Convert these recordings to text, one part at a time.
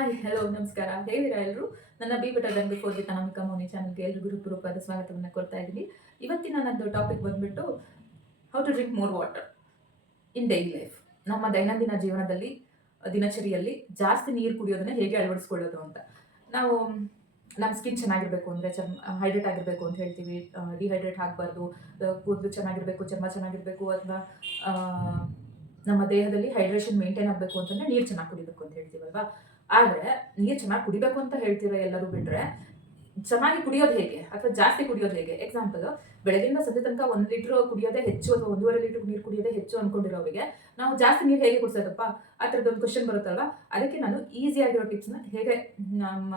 Hi hello ನಮಸ್ಕಾರ. ಹೇಗಿದ್ದೀರಾ ಎಲ್ಲರೂ? ನನ್ನ be better than before with Anamika Mouni ಚಾನಲ್‌ಗೆ ಎಲ್ರಿಗೂ ಹೃತ್ಪೂರ್ವಕವಾದ ಸ್ವಾಗತವನ್ನು ಕೊಡ್ತಾ ಇದ್ದೀನಿ. ಇವತ್ತಿನ ನನ್ನದು ಟಾಪಿಕ್ ಬಂದ್ಬಿಟ್ಟು how to drink more water in daily life. ನಮ್ಮ ದೈನಂದಿನ ಜೀವನದಲ್ಲಿ ದಿನಚರಿಯಲ್ಲಿ ಜಾಸ್ತಿ ನೀರು ಕುಡಿಯೋದನ್ನ ಹೇಗೆ ಅಳವಡಿಸ್ಕೊಳ್ಳೋದು ಅಂತ. ನಾವು ನಮ್ಮ ಸ್ಕಿನ್ ಚೆನ್ನಾಗಿರಬೇಕು ಅಂದರೆ ಹೈಡ್ರೇಟ್ ಆಗಿರಬೇಕು ಅಂತ ಹೇಳ್ತೀವಿ. ಡಿಹೈಡ್ರೇಟ್ ಆಗಬಾರ್ದು, ಕೂದಲು ಚೆನ್ನಾಗಿರಬೇಕು, ಚರ್ಮ ಚೆನ್ನಾಗಿರಬೇಕು ಅಥವಾ ನಮ್ಮ ದೇಹದಲ್ಲಿ ಹೈಡ್ರೇಷನ್ ಮೇಂಟೈನ್ ಆಗಬೇಕು ಅಂತಂದ್ರೆ ನೀರು ಚೆನ್ನಾಗಿ ಕುಡಿಬೇಕು ಅಂತ ಹೇಳ್ತೀವಲ್ವಾ. ಆದ್ರೆ ನೀರು ಚೆನ್ನಾಗಿ ಕುಡಿಬೇಕು ಅಂತ ಹೇಳ್ತೀರಾ ಎಲ್ಲರೂ ಬಿಟ್ರೆ, ಚೆನ್ನಾಗಿ ಕುಡಿಯೋದು ಹೇಗೆ ಅಥವಾ ಜಾಸ್ತಿ ಕುಡಿಯೋದು ಹೇಗೆ? ಎಕ್ಸಾಂಪಲ್, ಬೆಳಗಿಂದ ಸಂಜೆ ತನಕ 1 ಲೀಟರ್ ಕುಡಿಯೋದೇ ಹೆಚ್ಚು ಅಥವಾ 1.5 ಲೀಟರ್ ನೀರು ಕುಡಿಯೋದೇ ಹೆಚ್ಚು ಅನ್ಕೊಂಡಿರೋರಿಗೆ ನಾವು ಜಾಸ್ತಿ ನೀರು ಹೇಗೆ ಕುಡಿಸೋದಪ್ಪ? ಆ ಥರದ್ದೊಂದು ಕ್ವಶನ್ ಬರುತ್ತಲ್ವಾ. ಅದಕ್ಕೆ ನಾನು ಈಸಿ ಆಗಿರೋ ಟಿಪ್ಸ್ನ ಹೇಗೆ ನಮ್ಮ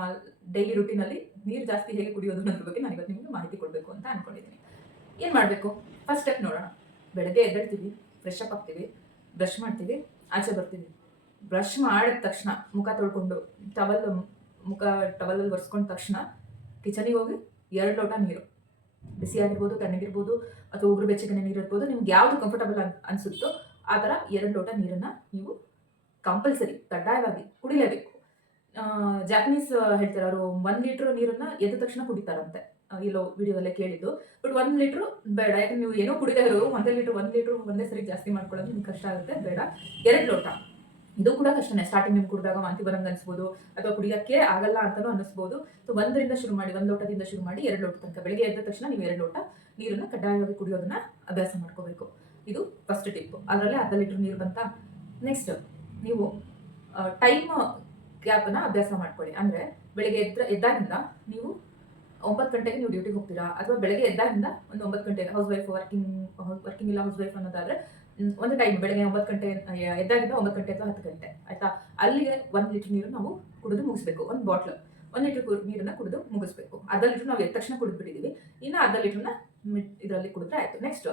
ಡೈಲಿ ರುಟೀನಲ್ಲಿ ನೀರು ಜಾಸ್ತಿ ಹೇಗೆ ಕುಡಿಯೋದು ಅನ್ನೋದ್ರ ಬಗ್ಗೆ ನಾನು ಇವತ್ತು ನಿಮಗೆ ಮಾಹಿತಿ ಕೊಡಬೇಕು ಅಂತ ಅನ್ಕೊಂಡಿದ್ದೀನಿ. ಏನು ಮಾಡಬೇಕು? ಫಸ್ಟ್ ಸ್ಟೆಪ್ ನೋಡೋಣ. ಬೆಳಗ್ಗೆ ಎದ್ದೇಳ್ತೀವಿ, ಫ್ರೆಶ್ ಅಪ್ ಆಗ್ತೀವಿ, ಬ್ರಷ್ ಮಾಡ್ತೀವಿ, ಆಚೆ ಬರ್ತೀವಿ. ಬ್ರಷ್ ಮಾಡಿದ ತಕ್ಷಣ ಮುಖ ತೊಳ್ಕೊಂಡು ಟವಲಲ್ಲಿ ಒರೆಸ್ಕೊಂಡ ತಕ್ಷಣ ಕಿಚನಿಗೆ ಹೋಗಿ 2 ಲೋಟ ನೀರು, ಬಿಸಿಯಾಗಿರ್ಬೋದು, ತಣ್ಣಗಿರ್ಬೋದು ಅಥವಾ ಉಗುರು ಬೆಚ್ಚಗಿನ ನೀರು ಇರ್ಬೋದು, ನಿಮ್ಗೆ ಯಾವುದು ಕಂಫರ್ಟಬಲ್ ಅನ್ಸುತ್ತೋ ಆ ಥರ 2 ಲೋಟ ನೀರನ್ನು ನೀವು ಕಂಪಲ್ಸರಿ ಕಡ್ಡಾಯವಾಗಿ ಕುಡಿಲೇಬೇಕು. ಜಾಪನೀಸ್ ಹೇಳ್ತಾರೆ, ಅವರು 1 ಲೀಟರ್ ನೀರನ್ನು ಎದ್ದ ತಕ್ಷಣ ಕುಡಿತಾರಂತೆ. ಎಲ್ಲೋ ವಿಡಿಯೋದಲ್ಲೇ ಕೇಳಿದ್ದು. ಬಟ್ 1 ಲೀಟರ್ ಬೇಡ, ಯಾಕಂದ್ರೆ ನೀವು ಏನೋ ಕುಡಿದೇ ಇರೋರು 1 ಲೀಟರ್ ಒಂದೇ ಸರಿ ಜಾಸ್ತಿ ಮಾಡ್ಕೊಳ್ಳೋದು ನಿಮ್ಗೆ ಕಷ್ಟ ಆಗುತ್ತೆ. ಬೇಡ, 2 ಲೋಟ. ಇದು ಕೂಡ ಕಷ್ಟನೇ. ಸ್ಟಾರ್ಟಿಂಗ್ ನಿಮ್ಗೆ ಕುಡಿದಾಗ ವಾಂತಿ ಬರಂಗ್ ಅನ್ಸ್ಬೋದು ಅಥವಾ ಕುಡಿಯೋಕ್ಕೆ ಆಗಲ್ಲ ಅಂತಾನೂ ಅನಿಸ್ಬೋದು. ಸೊ 1ರಿಂದ ಶುರು ಮಾಡಿ, 1 ಲೋಟದಿಂದ ಶುರು ಮಾಡಿ 2 ಲೋಟ ತನಕ ಬೆಳಿಗ್ಗೆ ಎದ್ದ ತಕ್ಷಣ ನೀವು 2 ಲೋಟ ನೀರನ್ನು ಕಡ್ಡಾಯವಾಗಿ ಕುಡಿಯೋದನ್ನ ಅಭ್ಯಾಸ ಮಾಡ್ಕೋಬೇಕು. ಇದು ಫಸ್ಟ್ ಟಿಪ್. ಅದರಲ್ಲೇ 1/2 ಲೀಟರ್ ನೀರು ಬಂತ. ನೆಕ್ಸ್ಟ್, ನೀವು ಟೈಮ್ ಗ್ಯಾಪನ್ನು ಅಭ್ಯಾಸ ಮಾಡ್ಕೊಳ್ಳಿ. ಅಂದರೆ ಬೆಳಿಗ್ಗೆ ಎದ್ದಾಗಿಂದ ನೀವು 9 ಗಂಟೆಗೆ ನೀವು ಡ್ಯೂಟಿಗೆ ಹೋಗ್ತೀರಾ ಅಥವಾ ಬೆಳಗ್ಗೆ ಎದ್ದಾಗಿಂದ ಒಂದು 9 ಗಂಟೆಗೆ ಹೌಸ್ ವೈಫ್ ವರ್ಕಿಂಗ್ ಇಲ್ಲ ಹೌಸ್ ವೈಫ್ ಅನ್ನೋದಾದ್ರೆ ಒಂದು ಟೈಮ್ ಬೆಳಗ್ಗೆ 9 ಗಂಟೆ ಎದ್ದಾಗಿಂದ 9 ಗಂಟೆ ಅಥವಾ 10 ಗಂಟೆ ಆಯ್ತಾ, ಅಲ್ಲಿಗೆ 1 ಲೀಟರ್ ನೀರು ನಾವು ಕುಡಿದು ಮುಗಿಸ್ಬೇಕು. ಒಂದು ಬಾಟ್ಲ್ 1 ಲೀಟರ್ ನೀರನ್ನ ಕುಡಿದು ಮುಗಿಸ್ಬೇಕು. 1/2 ಲೀಟರ್ ನಾವು ಎದ್ದ ತಕ್ಷಣ ಕುಡಿದ್ಬಿಟ್ಟಿದ್ದೀವಿ, ಇನ್ನು 1/2 ಲೀಟರ್ನ ಇದರಲ್ಲಿ ಕುಡಿದ್ರೆ ಆಯ್ತು. ನೆಕ್ಸ್ಟ್,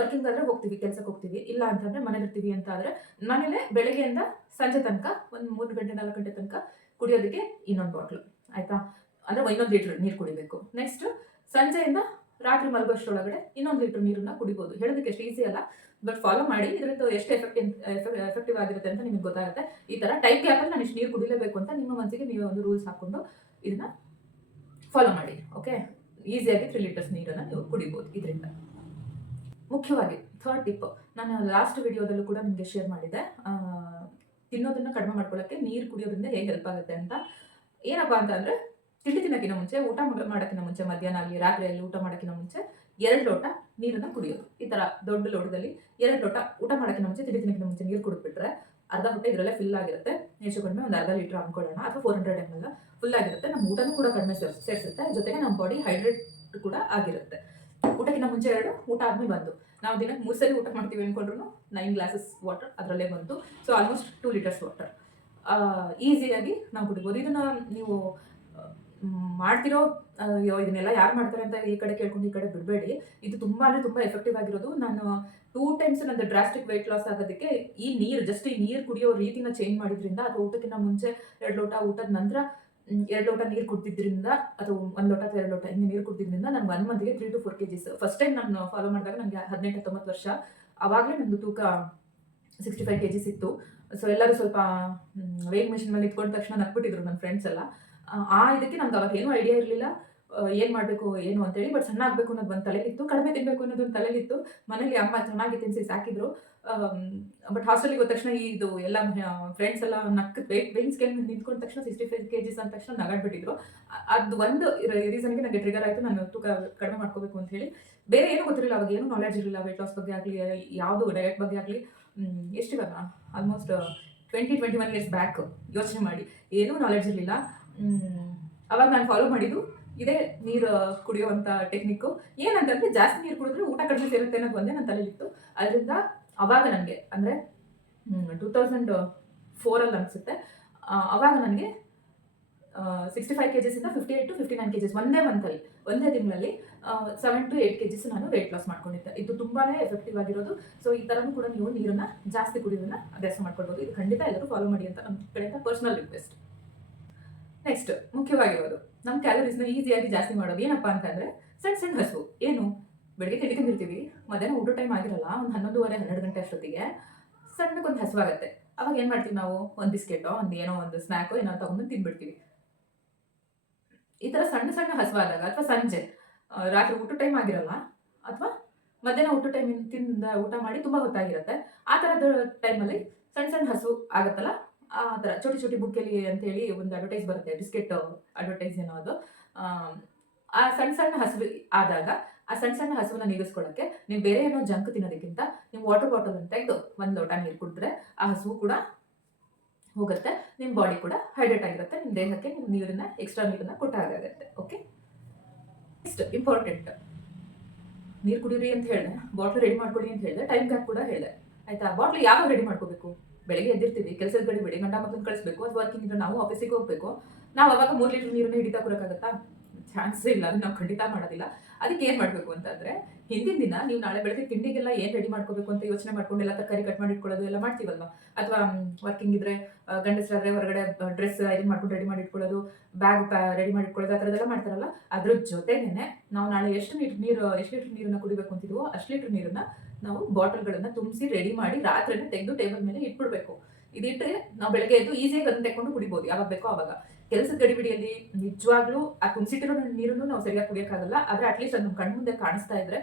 ವರ್ಕಿಂಗ್ ಆದ್ರೆ ಹೋಗ್ತೀವಿ, ಕೆಲಸಕ್ಕೆ ಹೋಗ್ತೀವಿ, ಇಲ್ಲ ಅಂತಂದ್ರೆ ಮನೇಲಿ ಇರ್ತೀವಿ ಅಂತ ಆದ್ರೆ ಮನೇಲೆ ಬೆಳಗ್ಗೆಯಿಂದ ಸಂಜೆ ತನಕ ಒಂದು 3 ಗಂಟೆ 4 ಗಂಟೆ ತನಕ ಕುಡಿಯೋದಕ್ಕೆ ಇನ್ನೊಂದು ಬಾಟ್ಲು ಆಯ್ತಾ, ಅಂದ್ರೆ 1 ಲೀಟರ್ ನೀರು ಕುಡಿಬೇಕು. ನೆಕ್ಸ್ಟ್, ಸಂಜೆಯಿಂದ ರಾತ್ರಿ ಮಲಗೋಷ್ಟರೊಳಗಡೆ 1 ಲೀಟರ್ ನೀರನ್ನ ಕುಡಿಬೋದು. ಹೇಳೋದಕ್ಕೆ ಎಷ್ಟು ಈಸಿ ಅಲ್ಲ, ಬಟ್ ಫಾಲೋ ಮಾಡಿ. ಇದರಿಂದ ಎಷ್ಟು ಎಫೆಕ್ಟಿವ್ ಆಗಿರುತ್ತೆ ಅಂತ ನಿಮಗೆ ಗೊತ್ತಾಗುತ್ತೆ. ಈ ತರ ಟೈಮ್ ಗ್ಯಾಪಲ್ಲಿ ನಾನು ಇಷ್ಟು ನೀರು ಕುಡಿಲೇಬೇಕು ಅಂತ ನಿಮ್ಮ ಮನಸ್ಸಿಗೆ ನೀವು ಒಂದು ರೂಲ್ಸ್ ಹಾಕೊಂಡು ಇದನ್ನ ಫಾಲೋ ಮಾಡಿ. ಓಕೆ, ಈಸಿಯಾಗಿ 3 ಲೀಟರ್ಸ್ ನೀರನ್ನ ನೀವು ಕುಡಿಬೋದು ಇದರಿಂದ. ಮುಖ್ಯವಾಗಿ ಥರ್ಡ್ ಟಿಪ್ ನಾನು ಲಾಸ್ಟ್ ವಿಡಿಯೋದಲ್ಲೂ ಕೂಡ ನಿಮಗೆ ಶೇರ್ ಮಾಡಿದ್ದೆ. ತಿನ್ನೋದನ್ನ ಕಡಿಮೆ ಮಾಡ್ಕೊಳ್ಳೋಕ್ಕೆ ನೀರು ಕುಡಿಯೋದ್ರಿಂದ ಹೇಗೆ ಹೆಲ್ಪ್ ಆಗುತ್ತೆ ಅಂತ. ಏನಪ್ಪಾ ಅಂತ ಅಂದ್ರೆ, ತಿಂಡಿ ತಿನ್ನೋಕ್ಕಿಂತ ಮುಂಚೆ, ಊಟ ಮಾಡೋಕ್ಕಿಂತ ಮುಂಚೆ, ಮಧ್ಯಾಹ್ನ ಆಗಲಿ ರಾತ್ರಿಯಲ್ಲಿ ಊಟ ಮಾಡೋಕ್ಕಿಂತ ಮುಂಚೆ 2 ಲೋಟ ನೀರನ್ನು ಕುಡಿಯೋದು. ಈ ತರ ದೊಡ್ಡ ಲೋಟದಲ್ಲಿ 2 ಲೋಟ ಊಟ ಮಾಡೋಕ್ಕಿಂತ ಮುಂಚೆ, ತಿಂಡಿ ತಿನ್ನೋಕ್ಕಿಂತ ಮುಂಚೆ ನೀರು ಕುಡಿದ್ಬಿಟ್ರೆ ಅರ್ಧ ಹೊಟ್ಟೆ ಇದರಲ್ಲೇ ಫಿಲ್ ಆಗಿರುತ್ತೆ. ಹೆಚ್ಚು ಕಡಿಮೆ ಒಂದು 1/2 ಲೀಟರ್ ಅನ್ಕೊಳ್ಳೋಣ, ಅಥವಾ 400 ml ಫುಲ್ ಆಗಿರುತ್ತೆ. ನಮ್ಮ ಊಟನೂ ಕೂಡ ಕಡಿಮೆ ಸೇರಿಸುತ್ತೆ, ಜೊತೆಗೆ ನಮ್ಮ ಬಾಡಿ ಹೈಡ್ರೇಟ್ ಕೂಡ ಆಗಿರುತ್ತೆ. ಊಟಕ್ಕಿಂತ ಮುಂಚೆ 2, ಊಟ ಆದ್ಮೇಲೆ 1. ನಾವು ದಿನಕ್ಕೆ 3 ಸರಿ ಊಟ ಮಾಡ್ತೀವಿ ಅನ್ಕೊಂಡ್ರು 9 ಗ್ಲಾಸಸ್ ವಾಟರ್ ಅದರಲ್ಲೇ ಬಂತು. ಸೊ ಆಲ್ಮೋಸ್ಟ್ 2 ಲೀಟರ್ಸ್ ವಾಟರ್ ಈಸಿಯಾಗಿ ನಾವು ಕುಡಿಬೋದು. ಇದನ್ನ ನೀವು ಮಾಡ್ತಿರೋ ಇದನ್ನೆಲ್ಲ ಯಾರು ಮಾಡ್ತಾರೆ ಅಂತ ಈ ಕಡೆ ಕೇಳ್ಕೊಂಡು ಈ ಕಡೆ ಬಿಡಬೇಡಿ. ಇದು ತುಂಬಾ ಅಂದ್ರೆ ತುಂಬಾ ಎಫೆಕ್ಟಿವ್ ಆಗಿರೋದು. ನಾನು 2 ಟೈಮ್ಸ್ ನಂದು ಡ್ರಾಸ್ಟಿಕ್ ವೆಯ್ಟ್ ಲಾಸ್ ಆಗೋದಕ್ಕೆ ಈ ನೀರು ಕುಡಿಯೋ ರೀತಿನ ಚೇಂಜ್ ಮಾಡಿದ್ರಿಂದ, ಅಥವಾ ಊಟಕ್ಕಿಂತ ಮುಂಚೆ 2 ಲೋಟ, ಊಟದ ನಂತರ 2 ಲೋಟ ನೀರು ಕುಡ್ದಿದ್ರಿಂದ, ಅಥವಾ 1 ಲೋಟ ಅಥವಾ 2 ಲೋಟ ಹಿಂಗೆ ನೀರು ಕುಡ್ದಿದ್ರಿಂದ ನಾನು 1 ಮಂತ್ಗೆ 3 to 4 kgs. ಫಸ್ಟ್ ಟೈಮ್ ನಾನು ಫಾಲೋ ಮಾಡಿದಾಗ ನನಗೆ 18-19 ವರ್ಷ. ಅವಾಗಲೇ ನಂದು ತೂಕ 65 kgs ಇತ್ತು. ಸೊ ಎಲ್ಲರೂ ಸ್ವಲ್ಪ ವೇಯಿಂಗ್ ಮಿಷಿನ್ ಮೇಲೆ ನಿಂತ್ಕೊಂಡ ತಕ್ಷಣ ನಕ್ಬಿಟ್ಟಿದ್ರು ನನ್ನ ಫ್ರೆಂಡ್ಸ್ ಎಲ್ಲ. ಇದಕ್ಕೆ ನಮ್ಗೆ ಅವಾಗ ಏನೂ ಐಡಿಯಾ ಇರಲಿಲ್ಲ ಏನು ಮಾಡಬೇಕು ಏನು ಅಂತೇಳಿ. ಬಟ್ ಸಣ್ಣ ಆಗಬೇಕು ಅನ್ನೋದು ಒಂದು ತಲೆಗಿತ್ತು, ಕಡಿಮೆ ತಿನ್ನಬೇಕು ಅನ್ನೋದೊಂದು ತಲೆಗಿತ್ತು. ಮನೇಲಿ ಅಮ್ಮ ಚೆನ್ನಾಗಿ ತಿನ್ನಿಸಿ ಸಾಕಿದ್ರು. ಬಟ್ ಹಾಸ್ಟೆಲಿಗೆ ಹೋದ ತಕ್ಷಣ ಇದು ಎಲ್ಲ ಫ್ರೆಂಡ್ಸ್ ಎಲ್ಲ ವೇಯಿಂಗ್ ಸ್ಕೇಲ್ ನಿಂತ್ಕೊಂಡ ತಕ್ಷಣ 65 kgs ಅಂದ ತಕ್ಷಣ ನಗಾಡ್ಬಿಟ್ಟಿದ್ರು. ಅದು ಒಂದು ರೀಸನ್ಗೆ ನನಗೆ ಟ್ರಿಗರ್ ಆಯಿತು, ನಾನು ತೂಕ ಕಡಿಮೆ ಮಾಡ್ಕೋಬೇಕು ಅಂತ ಹೇಳಿ. ಬೇರೆ ಏನೂ ಗೊತ್ತಿರಲಿಲ್ಲ, ಅವಾಗ ಏನೂ ನಾಲೆಡ್ಜ್ ಇರಲಿಲ್ಲ. ವೇಟ್ ಲಾಸ್ ಬಗ್ಗೆ ಆಗಲಿ, ಯಾವುದು ಡಯಟ್ ಬಗ್ಗೆ ಆಗಲಿ. ಎಷ್ಟಿವಾಗ ಆಲ್ಮೋಸ್ಟ್ 20-21 ಇಯರ್ಸ್ ಬ್ಯಾಕ್ ಯೋಚನೆ ಮಾಡಿ, ಏನೂ ನಾಲೆಡ್ಜ್ ಇರಲಿಲ್ಲ. ಅವಾಗ ನಾನು ಫಾಲೋ ಮಾಡಿದ್ದು ಇದೇ ನೀರು ಕುಡಿಯುವಂಥ ಟೆಕ್ನಿಕ್ಕು. ಏನಂತಂದರೆ, ಜಾಸ್ತಿ ನೀರು ಕುಡಿದ್ರೆ ಊಟ ಕಡಿಮೆ ಸೇರುತ್ತೆ ಅನ್ನೋದು ಒಂದೇ ನನ್ನ ತಲೆಯಲ್ಲಿತ್ತು. ಅದರಿಂದ ಅವಾಗ ನನಗೆ ಅಂದರೆ 2004 ಅನಿಸುತ್ತೆ, ಅವಾಗ ನನಗೆ 65 kgs ಇಂದ 58 to 59 kgs ಒಂದೇ ತಿಂಗಳಲ್ಲಿ 7 to 8 kgs ನಾನು ವೇಟ್ ಲಾಸ್ ಮಾಡ್ಕೊಂಡಿದ್ದೆ. ಇದು ತುಂಬಾನೇ ಎಫೆಕ್ಟಿವ್ ಆಗಿರೋದು. ಸೊ ಈ ಥರನೂ ಕೂಡ ನೀವು ನೀರನ್ನು ಜಾಸ್ತಿ ಕುಡಿಯೋದನ್ನ ಅಭ್ಯಾಸ ಮಾಡ್ಕೊಳ್ಬೋದು. ಇದು ಖಂಡಿತ ಎಲ್ಲರೂ ಫಾಲೋ ಮಾಡಿ ಅಂತ ನಮ್ಮ ಕಡೆಯಿಂದ ಪರ್ಸನಲ್ ರಿಕ್ವೆಸ್ಟ್. ನೆಕ್ಸ್ಟ್, ಮುಖ್ಯವಾಗಿರೋದು ನಮ್ಮ ಕ್ಯಾಲರೀಸ್ನ ಈಸಿಯಾಗಿ ಜಾಸ್ತಿ ಮಾಡೋದು ಏನಪ್ಪ ಅಂತಂದರೆ, ಸಣ್ಣ ಹಸು. ಏನು, ಬೆಳಗ್ಗೆ ತಿಂದಿರ್ತೀವಿ, ಮಧ್ಯಾಹ್ನ ಊಟ ಟೈಮ್ ಆಗಿರಲ್ಲ, ಒಂದು 11:30-12 ಗಂಟೆ ಅಷ್ಟೊತ್ತಿಗೆ ಸಣ್ಣಕ್ಕೊಂದು ಹಸುವಾಗುತ್ತೆ. ಅವಾಗ ಏನು ಮಾಡ್ತೀವಿ ನಾವು, ಒಂದು ಬಿಸ್ಕೆಟೋ ಒಂದು ಏನೋ ಒಂದು ಸ್ನ್ಯಾಕೋ ಏನೋ ತೊಗೊಂಡು ತಿಂದ್ಬಿಡ್ತೀವಿ. ಈ ಥರ ಸಣ್ಣ ಸಣ್ಣ ಹಸಿವಾದಾಗ ಅಥವಾ ಸಂಜೆ ರಾತ್ರಿ ಊಟ ಟೈಮ್ ಆಗಿರಲ್ಲ, ಅಥವಾ ಮಧ್ಯಾಹ್ನ ಊಟ ಟೈಮ್ ಊಟ ಮಾಡಿ ತುಂಬ ಹೊತ್ತಾಗಿರುತ್ತೆ. ಆ ಥರದ ಟೈಮಲ್ಲಿ ಸಣ್ಣ ಸಣ್ಣ ಹಸು ಆಗುತ್ತಲ್ಲ, ಆ ಥರ ಚೋಟಿ ಚೋಟಿ ಬುಕ್ಕೆಲಿ ಅಂತೇಳಿ ಒಂದು ಅಡ್ವರ್ಟೈಸ್ ಬರುತ್ತೆ, ಬಿಸ್ಕೆಟ್ ಅಡ್ವರ್ಟೈಸ್ ಏನೋ ಅದು. ಆ ಸಣ್ಣ ಸಣ್ಣ ಹಸಿವು ಆದಾಗ ಆ ಸಣ್ಣ ಸಣ್ಣ ಹಸುವನ್ನ ನೀಗಿಸ್ಕೊಳ್ಳೋಕ್ಕೆ ನೀವು ಬೇರೆ ಏನೋ ಜಂಕ್ ತಿನ್ನೋದಕ್ಕಿಂತ ನೀವು ವಾಟರ್ ಬಾಟಲ್ ಅಂತ ತೆಗೆದು ಒಂದು ಲೋಟ ನೀರು ಕುಡಿದ್ರೆ ಆ ಹಸುವು ಕೂಡ ಹೋಗುತ್ತೆ, ನಿಮ್ಮ ಬಾಡಿ ಕೂಡ ಹೈಡ್ರೇಟ್ ಆಗಿರುತ್ತೆ, ನಿಮ್ಮ ದೇಹಕ್ಕೆ ನೀವು ನೀರನ್ನ ಎಕ್ಸ್ಟ್ರಾ ನೀರನ್ನ ಕೊಟ್ಟ ಹಾಗಾಗುತ್ತೆ. ಓಕೆ, ನೆಕ್ಸ್ಟ್ ಇಂಪಾರ್ಟೆಂಟ್, ನೀರು ಕುಡೀರಿ ಅಂತ ಹೇಳಿದೆ, ಬಾಟ್ಲ್ ರೆಡಿ ಮಾಡ್ಕೊಳ್ಳಿ ಅಂತ ಹೇಳಿದೆ, ಟೈಮ್ ಕ್ಯಾಪ್ ಕೂಡ ಹೇಳಿದೆ. ಆಯ್ತಾ? ಬಾಟ್ಲ್ ಯಾವಾಗ ರೆಡಿ ಮಾಡ್ಕೋಬೇಕು? ಬೆಳಗ್ಗೆ ಎದ್ದಿರ್ತೀವಿ, ಕೆಲಸದ ಗಡಿ ಗಂಡ ಮಕ್ಕಳನ್ನ ಕಳಿಸ್ಬೇಕು, ಅಥವಾ ವರ್ಕಿಂಗ್ ಇದ್ರೆ ನಾವು ಆಫೀಸಿಗೆ ಹೋಗ್ಬೇಕು, ನಾವು ಅವಾಗ 3 ಲೀಟರ್ ನೀರನ್ನ ಹಿಡಿತಾ ಕೊಡೋಕ್ಕಾಗತ್ತಾ? ಚಾನ್ಸೇ ಇಲ್ಲ, ಅದನ್ನ ನಾವು ಖಂಡಿತ ಮಾಡೋದಿಲ್ಲ. ಅದಕ್ಕೆ ಏನು ಮಾಡಬೇಕು ಅಂತಂದ್ರೆ, ಹಿಂದಿನ ದಿನ ನೀವು ನಾಳೆ ಬೆಳಗ್ಗೆ ತಿಂಡಿಗೆಲ್ಲ ಏನು ರೆಡಿ ಮಾಡ್ಕೋಬೇಕು ಅಂತ ಯೋಚನೆ ಮಾಡ್ಕೊಂಡು ಎಲ್ಲ ತರಕಾರಿ ಕಟ್ ಮಾಡಿ ಇಟ್ಕೊಳ್ಳೋದು ಎಲ್ಲ ಮಾಡ್ತೀವಲ್ವಾ, ಅಥವಾ ವರ್ಕಿಂಗ್ ಇದ್ರೆ ಗಂಡಸರಾದ್ರೆ ಹೊರಗಡೆ ಡ್ರೆಸ್ ಐರನ್ ಮಾಡ್ಕೊಂಡು ರೆಡಿ ಮಾಡಿ ಇಟ್ಕೊಳ್ಳೋದು, ಬ್ಯಾಗ್ ರೆಡಿ ಮಾಡಿ ಇಟ್ಕೊಳ್ಳೋದು, ಆ ಥರದ್ದೆಲ್ಲ ಮಾಡ್ತಾರಲ್ಲ, ಅದ್ರ ಜೊತೆಗೇನೆ ನಾವು ನಾಳೆ ಎಷ್ಟು ಲೀಟರ್ ನೀರನ್ನ ಕುಡಿಬೇಕು ಅಂತಿದ್ವೋ ಅಷ್ಟು ಲೀಟರ್ ನೀರನ್ನ ನಾವು ಬಾಟಲ್ಗಳನ್ನ ತುಂಬಿಸಿ ರೆಡಿ ಮಾಡಿ ರಾತ್ರಿನೇ ತೆಗೆದು ಟೇಬಲ್ ಮೇಲೆ ಇಟ್ಬಿಡ್ಬೇಕು. ಇದಿಟ್ಟರೆ ನಾವು ಬೆಳಗ್ಗೆ ಎದ್ದು ಈಸಿಯಾಗಿ ಅದನ್ನ ತೆಕೊಂಡು ಕುಡಿಬೋದು, ಯಾವಾಗ ಬೇಕೋ ಅವಾಗ. ಕೆಲಸದ ಗಡಿಬಿಡಿಯಲ್ಲಿ ನಿಜವಾಗ್ಲೂ ಆ ತುಂಬಿಸಿಟ್ಟಿರೋ ನೀರನ್ನು ನಾವು ಸರಿಯಾಗಿ ಕುಡಿಯೋಕ್ಕಾಗಲ್ಲ, ಆದ್ರೆ ಅಟ್ಲೀಸ್ಟ್ ಅದು ನಮ್ಮ ಕಣ್ಣು ಮುಂದೆ ಕಾಣಿಸ್ತಾ ಇದ್ರೆ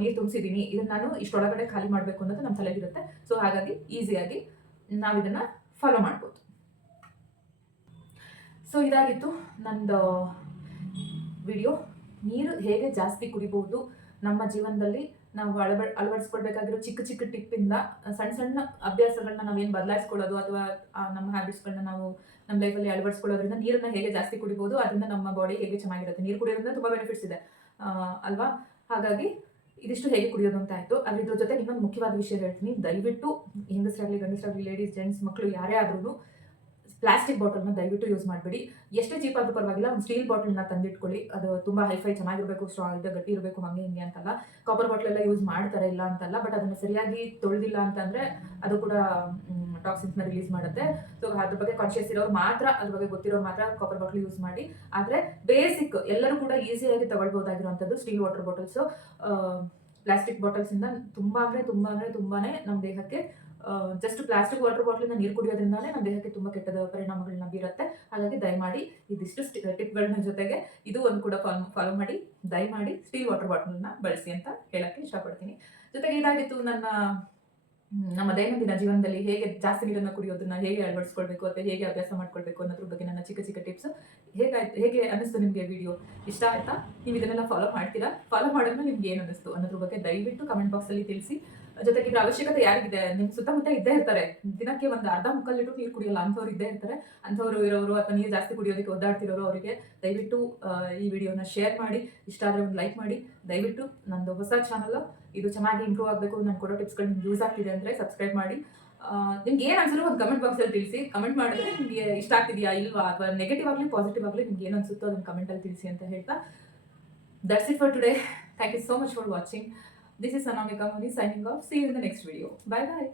ನೀರು ತುಂಬಿಸಿದ್ದೀನಿ, ಇದನ್ನ ನಾನು ಇಷ್ಟೊಳಗಡೆ ಖಾಲಿ ಮಾಡಬೇಕು ಅನ್ನೋದು ನಮ್ಮ ತಲೆಗಿರುತ್ತೆ. ಸೊ ಹಾಗಾಗಿ ಈಸಿಯಾಗಿ ನಾವು ಇದನ್ನ ಫಾಲೋ ಮಾಡ್ಬೋದು. ಸೊ ಇದಾಗಿತ್ತು ನಂದು ವಿಡಿಯೋ. ನೀರು ಹೇಗೆ ಜಾಸ್ತಿ ಕುಡಿಬಹುದು ನಮ್ಮ ಜೀವನದಲ್ಲಿ ನಾವು ಅಳವಡಿಸ್ಕೊಳ್ಬೇಕಾಗಿರೋ ಚಿಕ್ಕ ಚಿಕ್ಕ ಟಿಪ್ಪಿಂದ ಸಣ್ಣ ಸಣ್ಣ ಅಭ್ಯಾಸಗಳನ್ನ ನಾವೇನು ಬದಲಾಯಿಸ್ಕೊಳ್ಳೋದು, ಅಥವಾ ನಮ್ಮ ಹ್ಯಾಬಿಟ್ಸ್ಗಳನ್ನ ನಾವು ನಮ್ಮ ಲೈಫಲ್ಲಿ ಅಳವಡಿಸ್ಕೊಳ್ಳೋದ್ರಿಂದ ನೀರನ್ನ ಹೇಗೆ ಜಾಸ್ತಿ ಕುಡಿಬಹುದು, ಅದರಿಂದ ನಮ್ಮ ಬಾಡಿ ಹೇಗೆ ಚೆನ್ನಾಗಿರುತ್ತೆ. ನೀರು ಕುಡಿಯೋದ್ರಿಂದ ತುಂಬ ಬೆನಿಫಿಟ್ಸ್ ಇದೆ ಅಲ್ವಾ? ಹಾಗಾಗಿ ಇದಿಷ್ಟು ಹೇಗೆ ಕುಡಿಯೋದು ಅಂತ ಆಯಿತು. ಅದ್ರ ಜೊತೆ ಇನ್ನೊಂದು ಮುಖ್ಯವಾದ ವಿಷಯ ಹೇಳ್ತೀನಿ, ದಯವಿಟ್ಟು ಹೆಂಗಸರಾಗಲಿ ಗಂಡಸರಾಗಲಿ ಲೇಡೀಸ್ ಜೆಂಟ್ಸ್ ಮಕ್ಕಳು ಯಾರೇ ಆದ್ರೂ ಪ್ಲಾಸ್ಟಿಕ್ ಬಾಟಲ್ನ ದಯವಿಟ್ಟು ಯೂಸ್ ಮಾಡಬೇಡಿ. ಎಷ್ಟೇ ಚೀಪ್ ಆದ್ರೂ ಪರವಾಗಿಲ್ಲ, ಒಂದು ಸ್ಟೀಲ್ ಬಾಟಲ್ನ ತಂದಿಟ್ಕೊಳ್ಳಿ. ಅದು ತುಂಬ ಹೈಫೈ ಚೆನ್ನಾಗಿರಬೇಕು, ಸ್ಟ್ರಾಂಗ್ ಗಟ್ಟಿ ಇರಬೇಕು, ಹಂಗೆ ಹಿಂಗೆ ಅಂತಲ್ಲ. ಕಾಪರ್ ಬಾಟಲ್ ಎಲ್ಲ ಯೂಸ್ ಮಾಡ್ತಾರೆ, ಇಲ್ಲ ಅಂತಲ್ಲ, ಬಟ್ ಅದನ್ನು ಸರಿಯಾಗಿ ತೊಳೆದಿಲ್ಲ ಅಂತಂದರೆ ಅದು ಕೂಡ ಟಾಕ್ಸಿನ್ಸ್ನ ರಿಲೀಸ್ ಮಾಡುತ್ತೆ. ಸೊ ಅದ್ರ ಬಗ್ಗೆ ಕಾನ್ಶಿಯಸ್ ಇರೋರು ಮಾತ್ರ, ಅದ್ರ ಬಗ್ಗೆ ಗೊತ್ತಿರೋರು ಮಾತ್ರ ಕಾಪರ್ ಬಾಟಲ್ ಯೂಸ್ ಮಾಡಿ. ಆದರೆ ಬೇಸಿಕ್ ಎಲ್ಲರೂ ಕೂಡ ಈಸಿಯಾಗಿ ತಗೊಳ್ಬೋದಾಗಿರುವಂಥದ್ದು ಸ್ಟೀಲ್ ವಾಟರ್ ಬಾಟಲ್ಸು. ಪ್ಲಾಸ್ಟಿಕ್ ಬಾಟಲ್ಸಿಂದ ತುಂಬ ಅಂದರೆ ತುಂಬಾನೇ ನಮ್ಮ ದೇಹಕ್ಕೆ, ಜಸ್ಟ್ ಪ್ಲಾಸ್ಟಿಕ್ ವಾಟರ್ ಬಾಟ್ಲಿಂದ ನೀರು ಕುಡಿಯೋದ್ರಿಂದಾನೇ ನಮ್ಮ ದೇಹಕ್ಕೆ ತುಂಬ ಕೆಟ್ಟದ ಪರಿಣಾಮಗಳನ್ನ ಬೀರುತ್ತೆ. ಹಾಗಾಗಿ ದಯಮಾಡಿ ಇದಿಷ್ಟು ಟಿಪ್ಗಳನ್ನ ಜೊತೆಗೆ ಇದು ಒಂದು ಕೂಡ ಫಾಲೋ ಮಾಡಿ, ದಯಮಾಡಿ ಸ್ಟೀಲ್ ವಾಟರ್ ಬಾಟಲ್ನ ಬಳಸಿ ಅಂತ ಹೇಳಕ್ಕೆ ಇಷ್ಟಪಡ್ತೀನಿ. ಜೊತೆಗೆ ಇದಾಗಿತ್ತು ನಮ್ಮ ದೈನಂದಿನ ಜೀವನದಲ್ಲಿ ಹೇಗೆ ಜಾಸ್ತಿ ನೀರನ್ನು ಕುಡಿಯೋದನ್ನ ಹೇಗೆ ಅಳವಡಿಸ್ಕೊಳ್ಬೇಕು ಅಥವಾ ಹೇಗೆ ಅಭ್ಯಾಸ ಮಾಡ್ಕೊಳ್ಬೇಕು ಅನ್ನೋದ್ರ ಬಗ್ಗೆ ನನ್ನ ಚಿಕ್ಕ ಚಿಕ್ಕ ಟಿಪ್ಸ್. ಹೇಗೆ ಅನ್ನಿಸ್ತು ನಿಮಗೆ ವಿಡಿಯೋ? ಇಷ್ಟ ಆಯ್ತಾ? ನೀವು ಇದನ್ನೆಲ್ಲ ಫಾಲೋ ಮಾಡ್ತೀರಾ? ಫಾಲೋ ಮಾಡೋದ್ಮೇಲೆ ನಿಮ್ಗೆ ಏನು ಅನ್ನಿಸ್ತು ಅನ್ನೋದ್ರ ಬಗ್ಗೆ ದಯವಿಟ್ಟು ಕಮೆಂಟ್ ಬಾಕ್ಸಲ್ಲಿ ತಿಳಿಸಿ. ಜೊತೆಗೆ ಇದ್ರ ಅವಶ್ಯಕತೆ ಯಾರಿಗಿದೆ? ನಿಮ್ಮ ಸುತ್ತಮುತ್ತ ಇದ್ದೇ ಇರ್ತಾರೆ, ದಿನಕ್ಕೆ ಒಂದು ಅರ್ಧ ಮುಕ್ಕಾಲು ಲೀಟರ್ ನೀರು ಕುಡಿಯಲ್ಲ ಅಂಥವ್ರು ಇದ್ದೇ ಇರ್ತಾರೆ. ಅಂಥವ್ರು ಇರೋರು ಅಥವಾ ನೀರು ಜಾಸ್ತಿ ಕುಡಿಯೋದಕ್ಕೆ ಒದ್ದಾಡ್ತಿರೋರು ಅವರಿಗೆ ದಯವಿಟ್ಟು ಈ ವಿಡಿಯೋನ ಶೇರ್ ಮಾಡಿ, ಇಷ್ಟ ಆದರೆ ಒಂದು ಲೈಕ್ ಮಾಡಿ. ದಯವಿಟ್ಟು ನಂದು ಹೊಸ ಚಾನಲ್, ಇದು ಚೆನ್ನಾಗಿ ಇಂಪ್ರೂವ್ ಆಗಬೇಕು, ನಾನು ಕೊಡೋ ಟಿಪ್ಸ್ಗಳು ನಿಮ್ಗೆ ಯೂಸ್ ಆಗ್ತಿದೆ ಅಂದರೆ ಸಬ್ಸ್ಕ್ರೈಬ್ ಮಾಡಿ. ನಿಮ್ಗೆ ಏನು ಅನ್ಸಲು ಒಂದು ಕಮೆಂಟ್ ಬಾಕ್ಸಲ್ಲಿ ತಿಳಿಸಿ. ಕಮೆಂಟ್ ಮಾಡಿದ್ರೆ ನಿಮಗೆ ಇಷ್ಟ ಆಗ್ತಿದೆಯಾ ಇಲ್ವಾ, ಅಥವಾ ನೆಗೆಟಿವ್ ಆಗಲಿ ಪಾಸಿಟಿವ್ ಆಗಲಿ ನಿಮ್ಗೆ ಏನು ಅನ್ಸುತ್ತೋ ಅದನ್ನು ಕಮೆಂಟಲ್ಲಿ ತಿಳಿಸಿ ಅಂತ ಹೇಳ್ತಾ, that's it for today. Thank you so much for watching. This is Anamika Muni signing off. See you in the next video. Bye bye.